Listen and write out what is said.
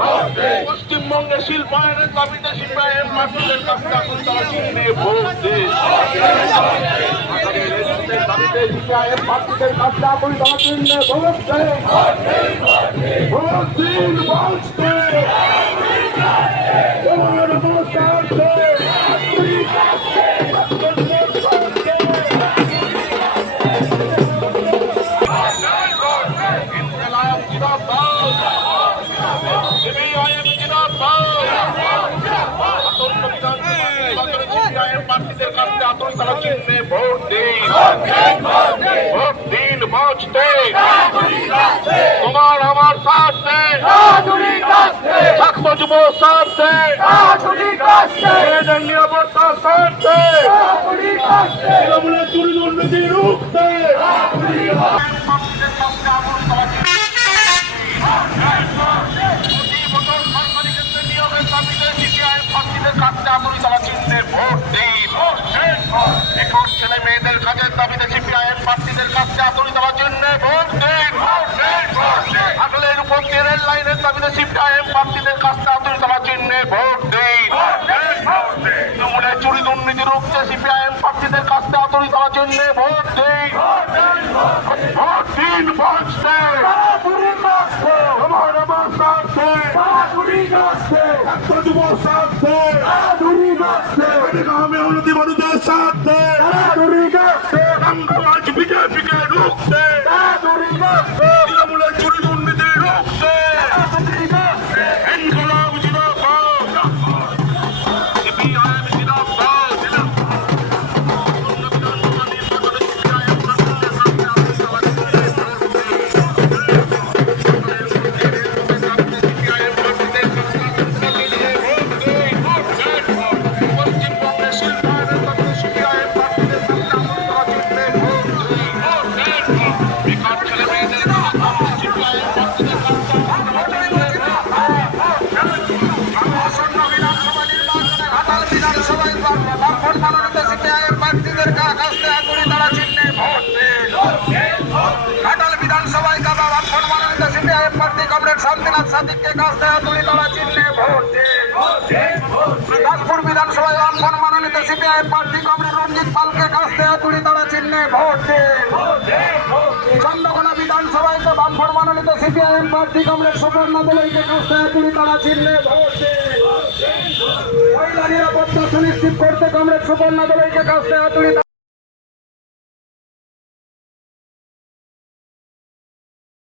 পশ্চিমবঙ্গের শিল্পায়নের দাবিতে সিপিআইএম প্রার্থীদের কাছে আগরতলা চিহ্নে ভোট দিন। দাবিতে সিপিআইএম প্রার্থীদের কাছে আগরতলা চিহ্নে ভোট দিন। ভোট দিন, ভোট দিন। তোমার নমস্কার প্রার্থীদের কাছে আগরতলা চিহ্নে ভোট দিন। ভোট দিন, ভোট দিন। তোমার আমার সাথ দেন, ছাত্র যুব সাথ দেন, নিরাপত্তা সাথ দেন, তৃণমূলের চুরি দুর্নীতি রুখতে। আগরতলা চিহ্নে ভোট দিন। এখন ছেলে মেয়েদের কাজের দাবিতে সিপিআইএম প্রার্থীদের কাছে আগরতলা চিহ্নে ভোট দিন। আসলের উপর রেল লাইনের দাবিতে সিপিআইএম প্রার্থীদের কাছে আগরতলা চিহ্নে ভোট দিন। তৃণমূলের চুরি দুর্নীতি রুখতে সিপিআইএম প্রার্থীদের কাছে আগরতলা চিহ্নে ভোট দিন। ভোট দিন, ভোট দিন। আমার আমার সাথ দেন, ছাত্র যুব সাথ দেন, মেহনতি মানুষদের সাথ দেন, বিজেপিকে রুখতে, তৃণমূলের চুরি দুর্নীতি রুখতে। ইনকলাব জিন্দাবাদ, সিপিআইএম জিন্দাবাদ। শান্তিনাথ সাদিককে কাছে আগরতলা চিহ্নে ভোট দিন। দাসপুর বিধানসভায় বামফ্রন্ট মনোনীত সিপিআইএম প্রার্থী কমরেড রঞ্জিত পালকে কাছে আগরতলা চিহ্নে ভোট দিন। চন্দ্রকোনা বিধানসভায় বামফ্রন্ট মনোনীত সিপিআইএম প্রার্থী কমরেড সুবর্ণা দলইকে কাছে আগরতলা চিহ্নে ভোট দিন। মহিলা নিরাপত্তা সুনিশ্চিত করতে কমরেড সুবর্ণা দলইকে কাছে আগরতলা